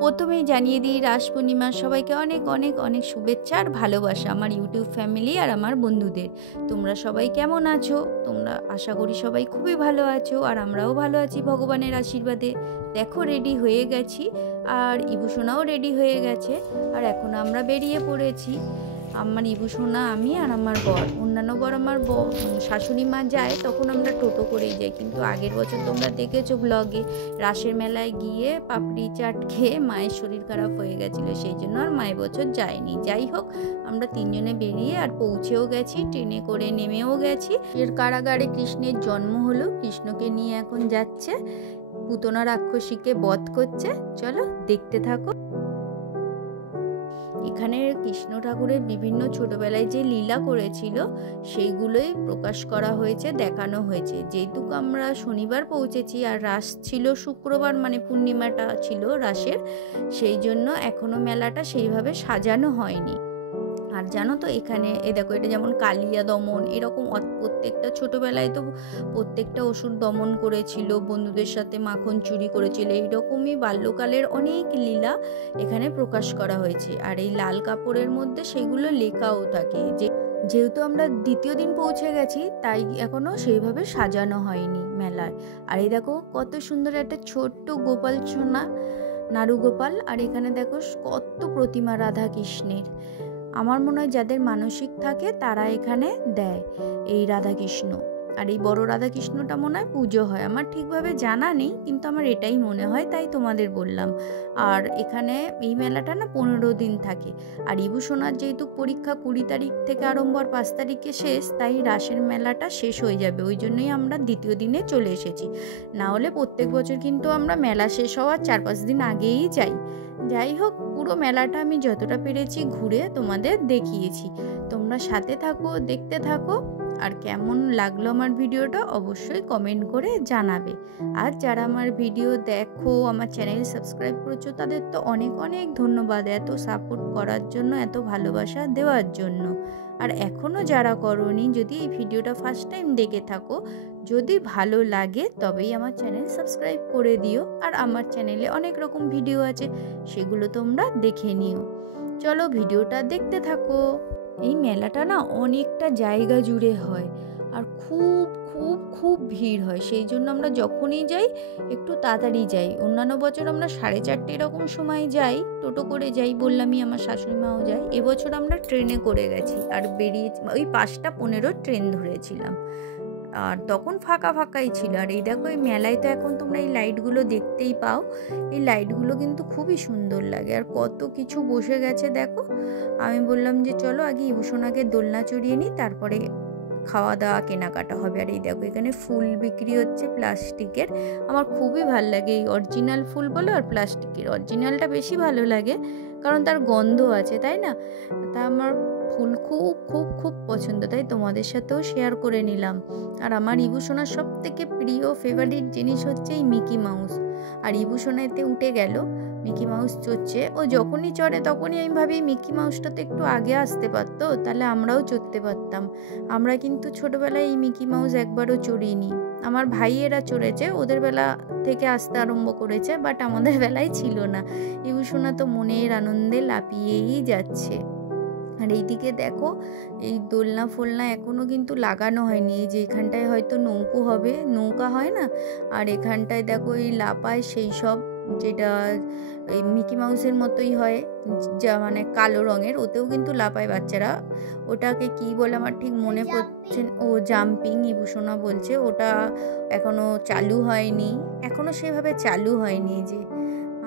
প্রথমেই জানিয়ে দিই রাস পূর্ণিমার সবাইকে অনেক অনেক অনেক শুভেচ্ছা আর ভালোবাসা আমার ইউটিউব ফ্যামিলি আর আমার বন্ধুদের। তোমরা সবাই কেমন আছো? তোমরা আশা করি সবাই খুবই ভালো আছো, আর আমরাও ভালো আছি ভগবানের আশীর্বাদে। দেখো রেডি হয়ে গেছি, আর ইবুসোনাও রেডি হয়ে গেছে, আর এখন আমরা বেরিয়ে পড়েছি। আমার ইবুসোনা, আমি আর আমার বর। অন্যান্য বর আমার শাশুড়ি মা যায়, তখন আমরা টোটো করেই যাই। কিন্তু আগের বছর তোমরা দেখেছো ব্লগে, রাসের মেলায় গিয়ে পাপড়ি চাট খেয়ে মায়ের শরীর খারাপ হয়ে গেছিলো, সেই জন্য আর মায়ের বছর যায়নি। যাই হোক, আমরা তিনজনে বেরিয়ে আর পৌঁছেও গেছি, ট্রেনে করে নেমেও গেছি। এর কারাগারে কৃষ্ণের জন্ম হলো, কৃষ্ণকে নিয়ে এখন যাচ্ছে, পুতনা রাক্ষসীকে বধ করছে। চলো দেখতে থাকো। এখানে কৃষ্ণ ঠাকুরের বিভিন্ন ছোটবেলায় যে লীলা করেছিল সেইগুলোই প্রকাশ করা হয়েছে, দেখানো হয়েছে। যেহেতু আমরা শনিবার পৌঁছেছি আর রাস ছিল শুক্রবার, মানে পূর্ণিমাটা ছিল রাসের, সেই জন্য এখনো মেলাটা সেইভাবে সাজানো হয়নি। আর জানো তো, এখানে দেখো, এটা যেমন কালিয়া দমন, এরকম প্রত্যেকটা ছোটোবেলায় তো প্রত্যেকটা অসুর দমন করেছিল, বন্ধুদের সাথে মাখন চুরি করেছিল, এইরকমই বাল্যকালের অনেক লীলা এখানে প্রকাশ করা হয়েছে। আর এই লাল কাপড়ের মধ্যে সেগুলো লেখাও থাকে। যেহেতু আমরা দ্বিতীয় দিন পৌঁছে গেছি, তাই এখনো সেইভাবে সাজানো হয়নি মেলায়। আর এই দেখো কত সুন্দর একটা ছোট্ট গোপাল সোনা, নাড়ু গোপাল। আর এখানে দেখো কত প্রতিমা রাধা কৃষ্ণের। আমার মনে হয় যাদের মানসিক থাকে তারা এখানে দেয় এই রাধাকৃষ্ণ। আর এই বড় রাধাকৃষ্ণটা মনে হয় পুজো হয়, আমার ঠিকভাবে জানা নেই, কিন্তু আমার এটাই মনে হয়, তাই তোমাদের বললাম। আর এখানে এই মেলাটা না 15 দিন থাকে। আর ইবুসোনার যেহেতু পরীক্ষা 20 তারিখ থেকে আরম্ভ আর 5 তারিখে শেষ, তাই রাসের মেলাটা শেষ হয়ে যাবে, ওই জন্যই আমরা দ্বিতীয় দিনে চলে এসেছি। না হলে প্রত্যেক বছর কিন্তু আমরা মেলা শেষ হওয়ার 4-5 দিন আগেই যাই। যাই হোক, পুরো মেলাটা আমি যতটা পেরেছি ঘুরে তোমাদের দেখিয়েছি। তোমরা সাথে থাকো, দেখতে থাকো। আর কেমন লাগলো আমার ভিডিওটা অবশ্যই কমেন্ট করে জানাবে। আর যারা আমার ভিডিও দেখো, আমার চ্যানেল সাবস্ক্রাইব করেছো, তাদের তো অনেক অনেক ধন্যবাদ এত সাপোর্ট করার জন্য, এত ভালোবাসা দেওয়ার জন্য। আর এখনও যারা করোনি, যদি এই ভিডিওটা ফার্স্ট টাইম দেখে থাকো, যদি ভালো লাগে তবেই আমার চ্যানেল সাবস্ক্রাইব করে দিও। আর আমার চ্যানেলে অনেক রকম ভিডিও আছে, সেগুলো তোমরা দেখে নিও। চলো ভিডিওটা দেখতে থাকো। এই মেলাটা না অনেকটা জায়গা জুড়ে হয়, আর খুব খুব খুব ভিড় হয়, সেই জন্য আমরা যখনই যাই একটু তাড়াতাড়ি যাই। অন্যান্য বছর আমরা 4:30 এরকম সময় যাই, টোটো করে যাই, বললামই আমার শাশুড়ি মাও যায়। এবছর আমরা ট্রেনে করে গেছি, আর বেরিয়ে ওই 5:15 ট্রেন ধরেছিলাম, আর তখন ফাঁকা ফাঁকাই ছিল। আর এই দেখো, এই মেলায় তো এখন তোমরা এই লাইটগুলো দেখতেই পাও, এই লাইটগুলো কিন্তু খুবই সুন্দর লাগে, আর কত কিছু বসে গেছে দেখো। আমি বললাম যে চলো আগে ইবুসোনাকে দোলনা চড়িয়ে নিই, তারপরে খাওয়া দাওয়া কেনাকাটা হবে। আর এই দেখো, এখানে ফুল বিক্রি হচ্ছে প্লাস্টিকের। আমার খুবই ভালো লাগে এই অরিজিনাল ফুল বলো আর প্লাস্টিকের, অরিজিনালটা বেশি ভালো লাগে কারণ তার গন্ধ আছে, তাই না? তা আমার ফুল খুব খুব খুব পছন্দ, তাই তোমাদের সাথেও শেয়ার করে নিলাম। আর আমার ইবুসোনার সব থেকে প্রিয় ফেভারিট জিনিস হচ্ছে এই মিকি মাউস। আর ইবুসোনাতে উঠে গেল, মিকি মাউস চড়ছে। ও যখনই চড়ে তখনই আমি ভাবি মিকি মাউসটা তো একটু আগে আসতে পারতো, তাহলে আমরাও চড়তে পারতাম। আমরা কিন্তু ছোটবেলায় এই মিকি মাউস একবারও চড়িনি। আমার ভাইয়েরা চড়েছে, ওদের বেলা থেকে আসতে আরম্ভ করেছে, বাট আমাদের বেলায় ছিল না। ইবুসোনা তো মনের আনন্দে লাফিয়েই যাচ্ছে। আর এইদিকে দেখো, এই দোলনা ফোলনা এখনও কিন্তু লাগানো হয়নি। এই যে এখানটায় হয়তো নৌকা হয় না, আর এখানটায় দেখো এই লাপায় সেই সব, যেটা এই মিকি মাউসের মতোই হয়, যা মানে কালো রঙের, ওতেও কিন্তু লাপায় বাচ্চারা। ওটাকে কি বলে আমার ঠিক মনে পড়ছে, ও জাম্পিং ইবুসোনা বলছে। ওটা এখনও চালু হয়নি, এখনও সেভাবে চালু হয়নি। যে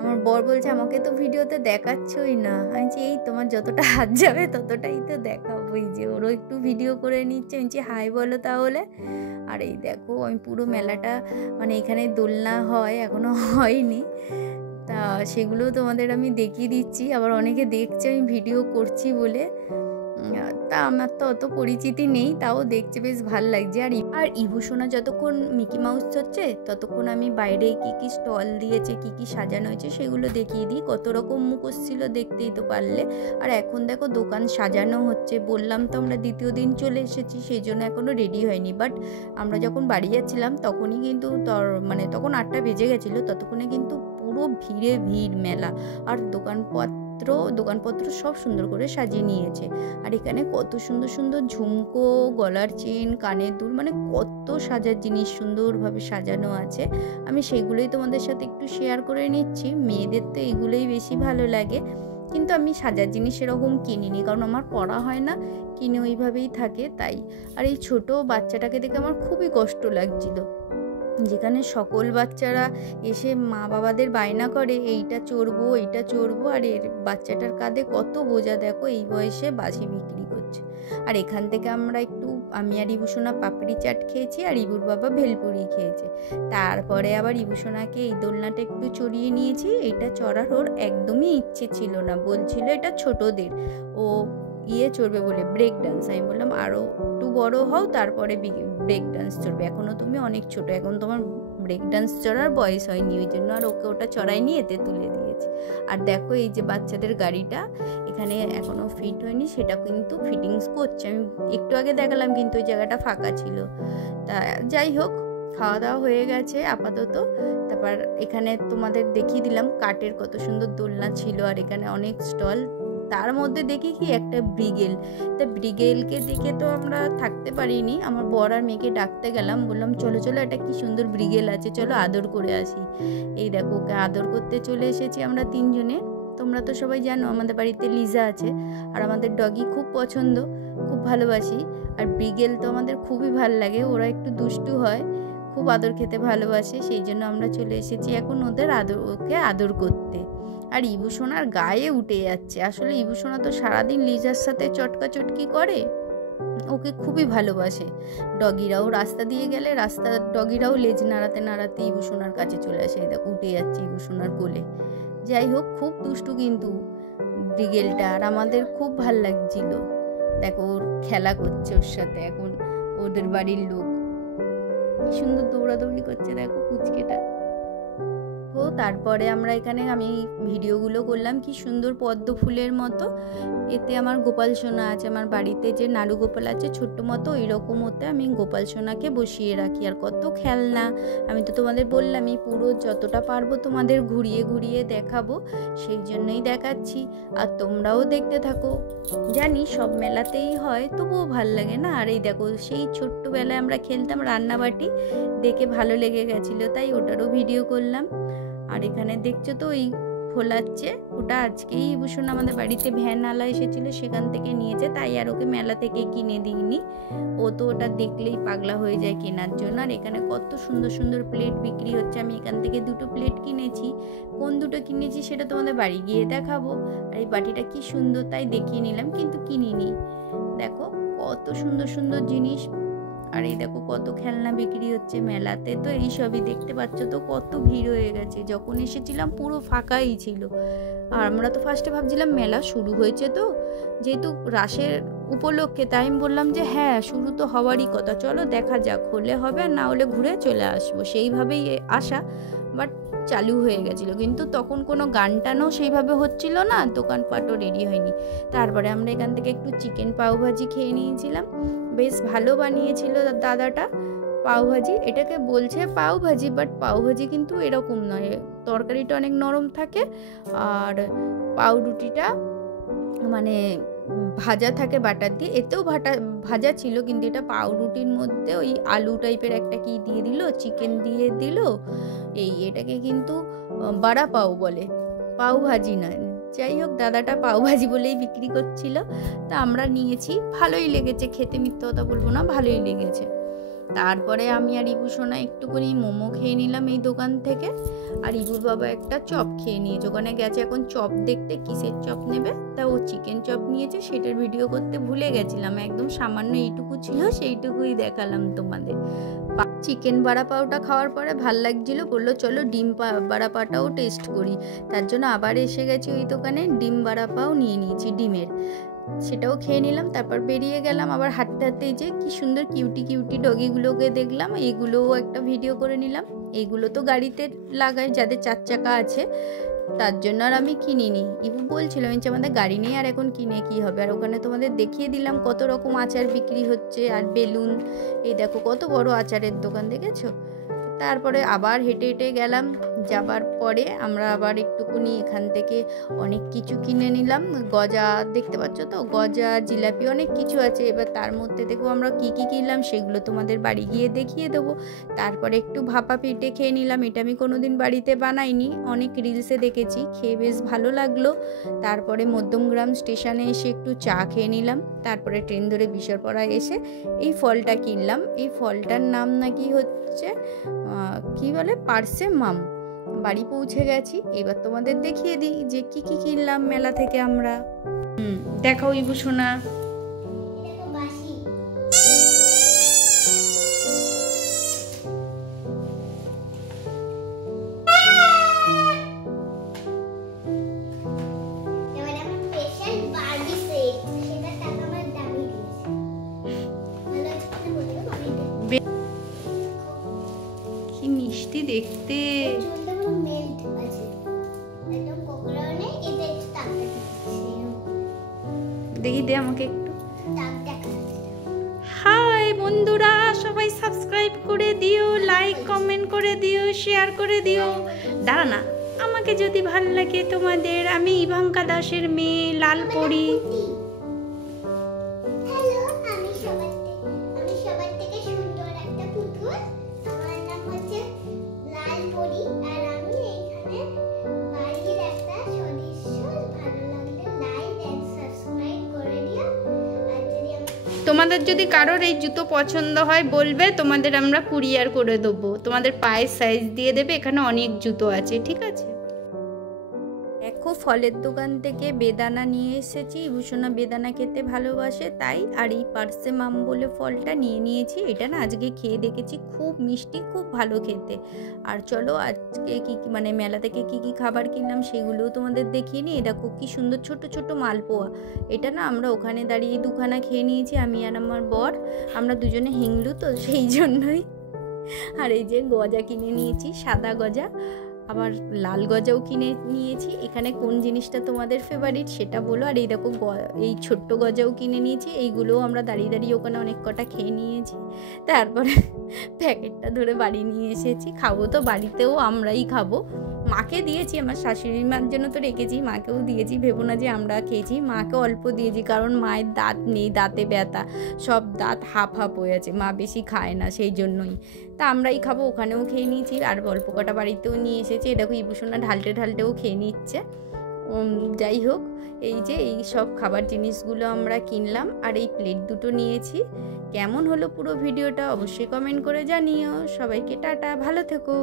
আমার বর বলছে আমাকে তো ভিডিওতে দেখাচ্ছই না। আমি বলছি এই তোমার যতটা হাত যাবে ততটাই তো দেখাবো। এই যে ওরও একটু ভিডিও করে নিচ্ছে, আমি বলছি হাই বলো তাহলে। আর এই দেখো, আমি পুরো মেলাটা, মানে এখানে দোলনা হয় এখনো হয়নি, তা সেগুলোও তোমাদের আমি দেখিয়ে দিচ্ছি। আবার অনেকে দেখছে আমি ভিডিও করছি বলে, তা আমার তো অত পরিচিতি নেই, তাও দেখতে বেশ ভালো লাগছে। আর ইবুসোনা যতক্ষণ মিকি মাউস হচ্ছে ততক্ষণ আমি বাইরে কি কি স্টল দিয়েছে, কি কি সাজানো হয়েছে সেগুলো দেখিয়ে দিই। কত রকম মুখোশ ছিল দেখতেই তো পারলে। আর এখন দেখো দোকান সাজানো হচ্ছে। বললাম তো আমরা দ্বিতীয় দিন চলে এসেছি, সেই জন্য এখনও রেডি হয়নি। বাট আমরা যখন বাড়ি যাচ্ছিলাম তখনই কিন্তু তখন 8টা বেজে গেছিলো, ততক্ষণে কিন্তু পুরো পুরো ভিড়ে ভিড় মেলা। আর দোকানপত্র সব সুন্দর করে সাজিয়ে নিয়েছে। আর এখানে কত সুন্দর সুন্দর ঝুমকো, গলার চেন, কানের দুল, মানে কত সাজার জিনিস সুন্দরভাবে সাজানো আছে। আমি সেগুলোই তোমাদের সাথে একটু শেয়ার করে নিচ্ছি। মেয়েদের তো এগুলোই বেশি ভালো লাগে, কিন্তু আমি সাজার জিনিস সেরকম কিনিনি, কারণ আমার পড়া হয় না, কিনে ওইভাবেই থাকে তাই। আর এই ছোট বাচ্চাটাকে দেখে আমার খুবই কষ্ট লাগছিল, যেখানে সকল বাচ্চারা এসে মা বাবাদের বায়না করে এইটা চড়বো, আর এর বাচ্চাটার কাঁধে কত বোঝা, দেখো এই বয়সে বাজি বিক্রি করছে। আর এখান থেকে আমি আর ইবুসোনা পাপড়ি চাট খেয়েছি, আর ইবুর বাবা ভেলপুরি খেয়েছে। তারপরে আবার ইবুসোনাকে এই দোলনাটা একটু চড়িয়ে নিয়েছি। এটা চড়ার ওর একদমই ইচ্ছে ছিল না, বলছিল এটা ছোটদের, ও চড়বে বলে ব্রেক ডান্স। আমি বললাম আরও একটু বড় হও তারপরে ব্রেক ডান্স চড়বে, এখনও তুমি অনেক ছোট, এখন তোমার ব্রেক ডান্স চড়ার বয়স হয়নি, ওই জন্য আর ওকে ওটা চড়াইনি, এতে তুলে দিয়েছি। আর দেখো এই যে বাচ্চাদের গাড়িটা এখানে এখনও ফিট হয়নি, সেটা কিন্তু ফিটিংস করছে। আমি একটু আগে দেখালাম, কিন্তু ওই জায়গাটা ফাঁকা ছিল। তা যাই হোক, খাওয়া দাওয়া হয়ে গেছে আপাতত। তারপর এখানে তোমাদের দেখিয়ে দিলাম কাঠের কত সুন্দর দোলনা ছিল, আর এখানে অনেক স্টল। তার মধ্যে দেখি কি একটা ব্রিগেল। তা ব্রিগেলকে দেখে তো আমরা থাকতে পারিনি, আমার বর আর মেয়েকে ডাকতে গেলাম, বললাম চলো এটা কি সুন্দর ব্রিগেল আছে, চলো আদর করে আসি। এই দেখো ওকে আদর করতে চলে এসেছি আমরা 3 জনে। তোমরা তো সবাই জানো আমাদের বাড়িতে লিজা আছে, আর আমাদের ডগি খুব পছন্দ, খুব ভালোবাসি। আর ব্রিগেল তো আমাদের খুবই ভালো লাগে, ওরা একটু দুষ্টু হয়, খুব আদর খেতে ভালোবাসে, সেই জন্য আমরা চলে এসেছি এখন ওকে আদর করতে। আর ইবুসোনার গায়ে উঠে যাচ্ছে, আসলে ইবুসোনা তো সারাদিন লিজার সাথে চটকাচটকি করে, ওকে খুবই ভালোবাসে। ডগিরাও রাস্তা দিয়ে গেলে ডগিরাও লেজ নাড়াতে নাড়াতে ইবুসোনার কাছে চলে আসে, দেখো উঠে যাচ্ছে ইবুসোনার কোলে। যাই হোক, খুব দুষ্টু কিন্তু ব্রিগেলটা, আর আমাদের খুব ভাল লাগছিল। দেখো ওর খেলা করছে ওর সাথে, এখন ওদের বাড়ির লোক কি সুন্দর দৌড়াদৌড়ি করছে, দেখো পুচকেটা। তারপরে আমি ভিডিওগুলো করলাম, কি সুন্দর পদ্ম ফুলের মতো। এতে আমার গোপাল সোনা আছে, আমার বাড়িতে যে নাড়ু গোপাল আছে ছোট্ট মতো, এরকম ওতে আমি গোপাল সোনাকে বসিয়ে রাখি। আর কত খেলনা, আমি তো তোমাদের বললামই পুরো যতটা পারবো তোমাদের ঘুরিয়ে ঘুরিয়ে দেখাবো, সেই জন্যই দেখাচ্ছি। আর তোমরাও দেখতে থাকো, জানি সব মেলাতেই হয়, তবুও ভাল লাগে না। আর এই দেখো সেই ছোট্টবেলায় আমরা খেলতাম রান্নাবাটি, দেখে ভালো লেগে গেছিলো, তাই ওটারও ভিডিও করলাম। আর এখানে দেখছো তো এই ফোলাচ্ছে, ওটা আজকেই ইবুসোনা আমাদের বাড়িতে ভ্যানওয়ালা এসেছিল, সেখান থেকে নিয়েছে, তাই আর ওকে মেলা থেকে কিনে দিইনি। ও তো ওটা দেখলেই পাগলা হয়ে যায় কেনার জন্য। আর এখানে কত সুন্দর সুন্দর প্লেট বিক্রি হচ্ছে, আমি এখান থেকে 2টো প্লেট কিনেছি। কোন 2টো কিনেছি সেটা তোমাদের বাড়ি গিয়ে দেখাবো। আর এই বাটিটা কি সুন্দর, তাই দেখিয়ে নিলাম, কিন্তু কিনিনি। দেখো কত সুন্দর সুন্দর জিনিস, আর এই দেখো কত খেলনা বিক্রি হচ্ছে মেলাতে। তো এইসবই দেখতে পাচ্ছ তো, কত ভিড় হয়ে গেছে। যখন এসেছিলাম পুরো ফাঁকাই ছিল, আর আমরা তো ফার্স্টে ভাবছিলাম মেলা শুরু হয়েছে, তো যেহেতু রাসের উপলক্ষে, তাই আমি বললাম যে হ্যাঁ শুরু তো হওয়ারই কথা, চলো দেখা যাক, হলে হবে আর না হলে ঘুরে চলে আসবো, সেইভাবেই আসা। বাট চালু হয়ে গেছিলো, কিন্তু তখন কোনো গান টানও সেইভাবে হচ্ছিল না, দোকানপাটও রেডি হয়নি। তারপরে আমরা এখান থেকে একটু চিকেন পাওভাজি খেয়ে নিয়েছিলাম, বেশ ভালো বানিয়েছিল দাদাটা পাওভাজি। এটাকে বলছে পাওভাজি, বাট পাওভাজি কিন্তু এরকম নয়, তরকারিটা অনেক নরম থাকে, আর পাউরুটিটা মানে ভাজা থাকে বাটার দিয়ে, এতেও ভাজা ছিল, কিন্তু এটা পাউরুটির মধ্যে ওই আলু টাইপের একটা কি দিয়ে দিল, চিকেন দিয়ে দিল। এটাকে কিন্তু বাড়া পাও বলে, পাওভাজি নয়। যাই হোক, দাদাটা পাওভাজি বলেই বিক্রি করছিল, তা আমরা নিয়েছি, ভালোই লেগেছে খেতে, মিথ্যে কথা বলবো না, ভালোই লেগেছে। তারপরে আমি আর ইবুসোনা একটুখানি মোমো খেয়ে নিলাম এই দোকান থেকে, আর ইবুর বাবা একটা চপ খেয়ে নিয়েছে, ওখানে গেছে এখন চপ দেখতে, কিসের চপ নেবে, তা ও চিকেন চপ নিয়েছে, সেটার ভিডিও করতে ভুলে গেছিলাম, একদম সামান্য এইটুকু ছিল, সেইটুকুই দেখালাম তোমাদের। চিকেন বাড়া পাওটা খাওয়ার পরে ভাল লাগছিল, বললো চলো ডিম বাড়া পাটাও টেস্ট করি, তার জন্য আবার এসে গেছি ওই দোকানে, ডিম বাড়া পাও নিয়ে নিয়েছি ডিমের, সেটাও খেয়ে নিলাম। তারপর বেরিয়ে গেলাম, আবার হাঁটতে হাঁটতে যে কি সুন্দর কিউটি কিউটি ডগিগুলোকে দেখলাম, এইগুলোও একটা ভিডিও করে নিলাম। এইগুলো তো গাড়িতে লাগাই যাদের 4 চাকা আছে, তার জন্য আর আমি কিনিনি। ইবু বলছিল আমাদের গাড়ি নেই, আর এখন কিনে কি হবে। আর ওখানে তোমাদের দেখিয়ে দিলাম কত রকম আচার বিক্রি হচ্ছে, আর বেলুন, এই দেখো কত বড় আচারের দোকান, দেখেছো। তারপরে আবার হেঁটে হেঁটে গেলাম, যাবার পরে আমরা আবার একটুকুনি এখান থেকে অনেক কিছু কিনে নিলাম। গজা দেখতে পাচ্ছ তো, গজা, জিলাপি অনেক কিছু আছে। এবার তার মধ্যে দেখো আমরা কি কি কিনলাম সেগুলো তোমাদের বাড়ি গিয়ে দেখিয়ে দেবো। তারপরে একটু ভাপা পিঠে খেয়ে নিলাম, এটা আমি কোনোদিন বাড়িতে বানাইনি, অনেক রিলসে দেখেছি, খেয়ে বেশ ভালো লাগলো। তারপরে মধ্যমগ্রাম স্টেশনে এসে একটু চা খেয়ে নিলাম। তারপরে ট্রেন ধরে বিশরপাড়া এসে এই ফলটা কিনলাম। এই ফলটার নাম নাকি হচ্ছে কি বলে, পার্সেমাম। বাড়ি পৌঁছে গেছি, এবার তোমাদের দেখিয়ে দিই যে কি কি কিনলাম মেলা থেকে আমরা। দেখাও ইবু সোনা। কি মিষ্টি দেখতে, দেখি দে আমাকে একটু। হাই বন্ধুরা, সবাই সাবস্ক্রাইব করে দিও, লাইক কমেন্ট করে দিও, শেয়ার করে দিও। দাঁড়া না, আমাকে যদি ভালো লাগে তোমাদের, আমি ইভাঙ্কা দাসের মেয়ে লালপরি। তোমাদের যদি কারোর এই জুতো পছন্দ হয় বলবে, তোমাদের আমরা কুরিয়ার করে দেবো, তোমাদের পায়ের সাইজ দিয়ে দেবে। এখানে অনেক জুতো আছে, ঠিক আছে। দেখো ফলের দোকান থেকে বেদানা নিয়ে এসেছি, ইভূষণা বেদানা খেতে ভালোবাসে তাই। আর এই পার্সেমাম বলে ফলটা নিয়ে নিয়েছি। এটা না আজকে খেয়ে দেখেছি, খুব মিষ্টি, খুব ভালো খেতে। আর চলো আজকে কি মানে মেলা থেকে কি কি খাবার কিনলাম সেগুলোও তোমাদের দেখিয়ে নিই। দেখো কি সুন্দর ছোট ছোট মালপোয়া। এটা না আমরা ওখানে দাঁড়িয়ে দুখানা খেয়ে নিয়েছি, আমি আর আমার বর। আমরা দুজনে হিংলু তো সেই জন্যই। আর এই যে গজা কিনে নিয়েছি, সাদা গজা, আবার লাল গজাও কিনে নিয়েছি। এখানে কোন জিনিসটা তোমাদের ফেভারিট সেটা বলো। আর এই দেখো এই ছোট্ট গজাও কিনে নিয়েছি। এইগুলোও আমরা দাঁড়িয়ে দাঁড়িয়ে ওখানে অনেক কটা খেয়ে নিয়েছি। তারপরে প্যাকেটটা ধরে বাড়ি নিয়ে এসেছি। খাবো তো বাড়িতেও আমরাই খাবো। মাকে দিয়েছি, আমার শাশুড়ি মার জন্য তো রেখেছি, মাকেও দিয়েছি। ভেবো না যে আমরা খেয়েছি, মাকে অল্প দিয়েছি, কারণ মায়ের দাঁত নেই, দাঁতে ব্যথা, সব দাঁত হাফ হাফ হয়ে আছে, মা বেশি খায় না, সেই জন্যই। তা আমরাই খাবো, ওখানেও খেয়ে নিয়েছি। আর অল্প কটা বাড়িতেও নিয়ে এসেছি। দেখো ইভূষণা ঢালতে ঢালতেও খেয়ে নিচ্ছে। যাই হোক, এই যে এই সব খাবার জিনিসগুলো আমরা কিনলাম। আর এই প্লেট দুটো নিয়েছি। কেমন হলো পুরো ভিডিওটা অবশ্যই কমেন্ট করে জানিও। সবাইকে টাটা, ভালো থেকো।